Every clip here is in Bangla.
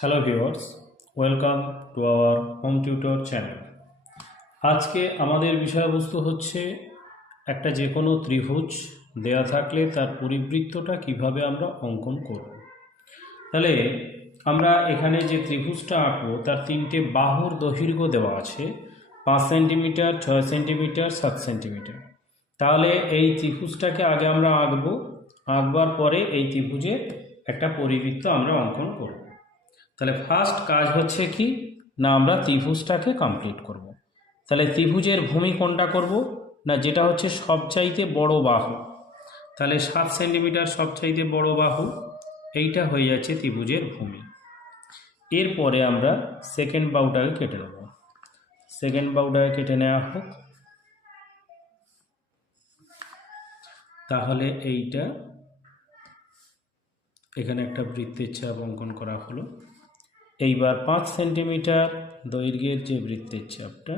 Hello viewers, welcome to our home tutor channel. আজকে আমাদের বিষয়বস্তু হচ্ছে একটা যে কোনো ত্রিভুজ দেয়া থাকলে তার পরিবৃত্তটা কিভাবে আমরা অঙ্কন করব। তাহলে আমরা এখানে যে ত্রিভুজটা আঁকবো তার তিনটে বাহুর দৈর্ঘ্য দেওয়া আছে, 5 সেন্টিমিটার, 6 সেন্টিমিটার, 7 সেন্টিমিটার। তাহলে এই ত্রিভুজটাকে আগে আমরা আঁকবার পরে এই ত্রিভুজের একটা পরিবৃত্ত আমরা অঙ্কন করব। তাহলে ফার্স্ট কাজ হচ্ছে কি না, আমরা ত্রিভুজটাকে কমপ্লিট করব। তাহলে ত্রিভুজের ভূমি কোনটা করব না, যেটা হচ্ছে সবচাইতে বড় বাহু। তাহলে 7 সেন্টিমিটার সবচাইতে বড় বাহু, এইটা হয়ে যাচ্ছে ত্রিভুজের ভূমি। এরপরে আমরা সেকেন্ড বাহুটাকে কেটে নেব। সেকেন্ড বাহুটাকে কেটে নেওয়া হোক। তাহলে এইটা এখানে একটা বৃত্তের চাপ অঙ্কন করা হলো। এইবার 5 সেন্টিমিটার দৈর্ঘ্যের যে বৃত্তের চাপটা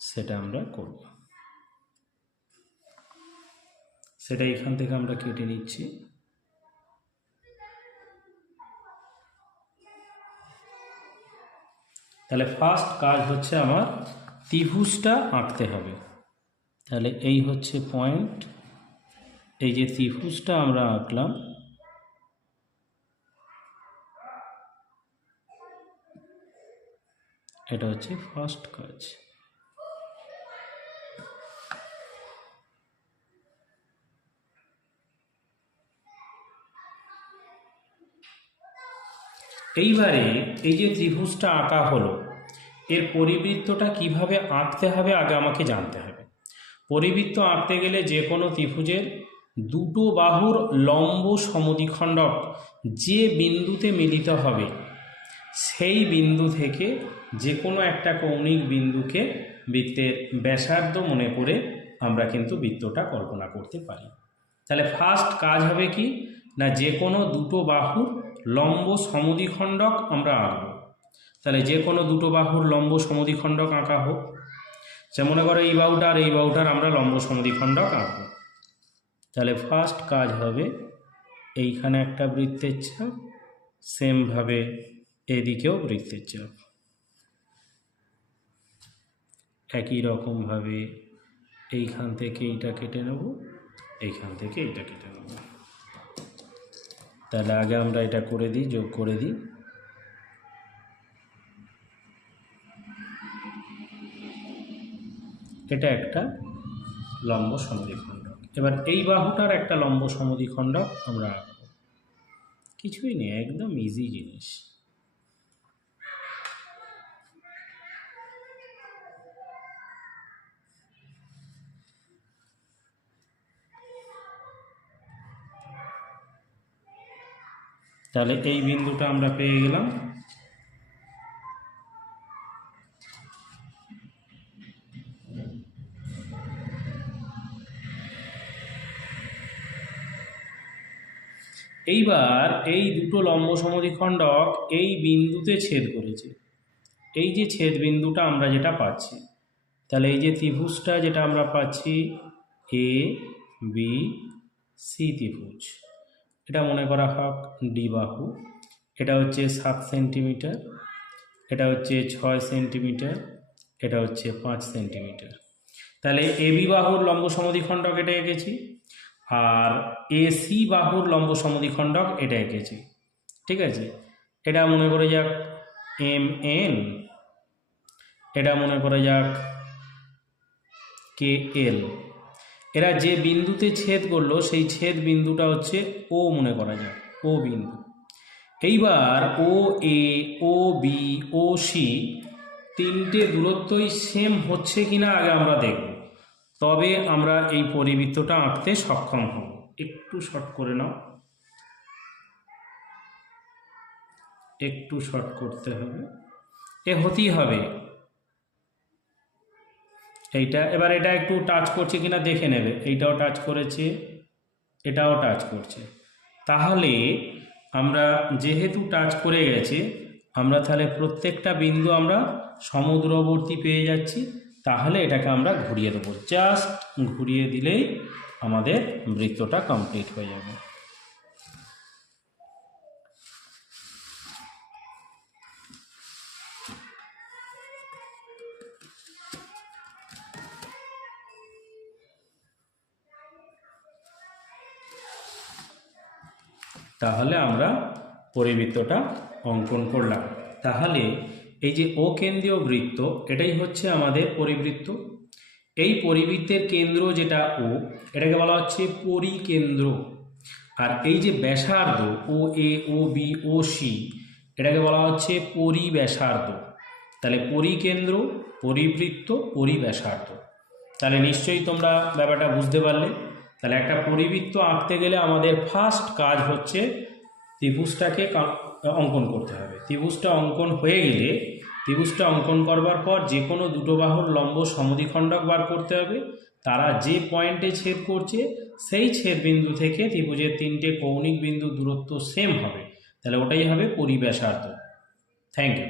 সেটা আমরা করব। সেটা এখান থেকে আমরা কেটে নিচ্ছি। তাহলে ফার্স্ট কাজ হচ্ছে আমার ত্রিভুজটা আঁকতে হবে। তাহলে এই হচ্ছে পয়েন্ট, এই যে ত্রিভুজটা আমরা আঁকলাম, এটা হচ্ছে ফার্স্ট কাজ। এইবারে এই যে ত্রিভুজটা আঁকা হলো, এর পরিবৃত্তটা কিভাবে আঁকতে হবে আগে আমাকে জানতে হবে। পরিবৃত্ত আঁকতে গেলে যে কোনো ত্রিভুজের দুটো বাহুর লম্ব সমদ্বিখণ্ডক যে বিন্দুতে মিলিত হবে সেই বিন্দু থেকে যে কোনো একটা কৌণিক বিন্দুকে বৃত্তের ব্যাসার্ধ মনে করে আমরা কিন্তু বৃত্তটা কল্পনা করতে পারি। তাহলে ফার্স্ট কাজ হবে কি না, যে কোনো দুটো বাহুর লম্ব সমদ্বিখণ্ডক আমরা আঁকব। তাহলে যে কোনো দুটো বাহুর লম্ব সমদ্বিখণ্ডক আঁকা হোক। যে মনে করো এই বাহুটা আর এই বাহুটার আমরা লম্ব সমদ্বিখণ্ডক আঁকব। তাহলে ফার্স্ট কাজ হবে এইখানে একটা বৃত্তের চাপ, সেমভাবে এদিকেও বৃত্তের চাপ, একই রকমভাবে এইখান থেকে এইটা কেটে নেব, এইখান থেকে এইটা কেটে নেব। তাহলে আগে আমরা এটা করে দিই, যোগ করে দিই। এটা একটা লম্ব সমদ্বিখণ্ডক। এবার এই বাহুটার একটা লম্ব সমদ্বিখণ্ডক আমরা আঁকব। কিছুই নেই, একদম ইজি জিনিস। তাহলে এই বিন্দুটা আমরা পেয়ে গেলাম। এইবার এই দুটো লম্ব সমদ্বিখণ্ডক এই বিন্দুতে ছেদ করেছে, এই যে ছেদ বিন্দুটা আমরা যেটা পাচ্ছি, তাহলে এই যে ত্রিভুজটা যেটা আমরা পাচ্ছি এ বি সি ত্রিভুজ, এটা মনে করা হোক ডি বাহু। এটা হচ্ছে 7 সেন্টিমিটার, এটা হচ্ছে 6 সেন্টিমিটার, এটা হচ্ছে 5 সেন্টিমিটার। তাহলে এ বি বাহুর লম্ব সমদ্বিখণ্ডক এটা এঁকেছি, আর এসি বাহুর লম্ব সমদ্বিখণ্ডক এটা এঁকেছি। ঠিক আছে, এটা মনে করে যাক এম এন, এটা মনে করে যাক কে এল। এরা যে বিন্দুতে ছেদ করলো সেই ছেদ বিন্দুটা হচ্ছে ও মনে করা যাক, ও বিন্দু। এইবার ও এ, ও বি, ও সি তিনটে দূরত্বই সেম হচ্ছে কিনা আগে আমরা দেখব, তবে আমরা এই পরিবৃত্তটা আঁকতে সক্ষম হব। একটু শর্ট করে নাও, একটু শর্ট করতে হবে, এ হতেই হবে এইটা। এবার এটা একটু টাচ করছে কিনা দেখে নেবে, এইটাও টাচ করেছে, এটাও টাচ করছে। তাহলে আমরা যেহেতু টাচ করে গেছে, আমরা তাহলে প্রত্যেকটা বিন্দু আমরা সমদূরবর্তী পেয়ে যাচ্ছি। তাহলে এটাকে আমরা ঘুরিয়ে দেবো, জাস্ট ঘুরিয়ে দিলেই আমাদের বৃত্তটা কমপ্লিট হয়ে যাবে। তাহলে আমরা পরিবৃত্তটা অঙ্কন করলাম। তাহলে এই যে ও কেন্দ্রীয় বৃত্ত এটাই হচ্ছে আমাদের পরিবৃত্ত। এই পরিবৃত্তের কেন্দ্র যেটা ও, এটাকে বলা হচ্ছে পরিকেন্দ্র। আর এই যে ব্যাসার্ধ ও এ, ও বি, ও সি, এটাকে বলা হচ্ছে পরিব্যাসার্ধ। তাহলে পরিকেন্দ্র, পরিবৃত্ত, পরিব্যাসার্ধ। তাহলে নিশ্চয়ই তোমরা ব্যাপারটা বুঝতে পারলে। তাহলে একটা পরিবৃত্ত আঁকতে গেলে আমাদের ফার্স্ট কাজ হচ্ছে ত্রিভুজটাকে অঙ্কন করতে হবে। ত্রিভুজটা অঙ্কন হয়ে গেলে ত্রিভুজটা অঙ্কন করবার পর যে কোনো দুটো বাহুর লম্ব সমদ্বিখণ্ডক বার করতে হবে। তারা যে পয়েন্টে ছেদ করছে সেই ছেদ বিন্দু থেকে ত্রিভুজের তিনটে কৌণিক বিন্দু দূরত্ব সেম হবে, তাহলে ওটাই হবে পরিব্যাসার্ধ। Thank you.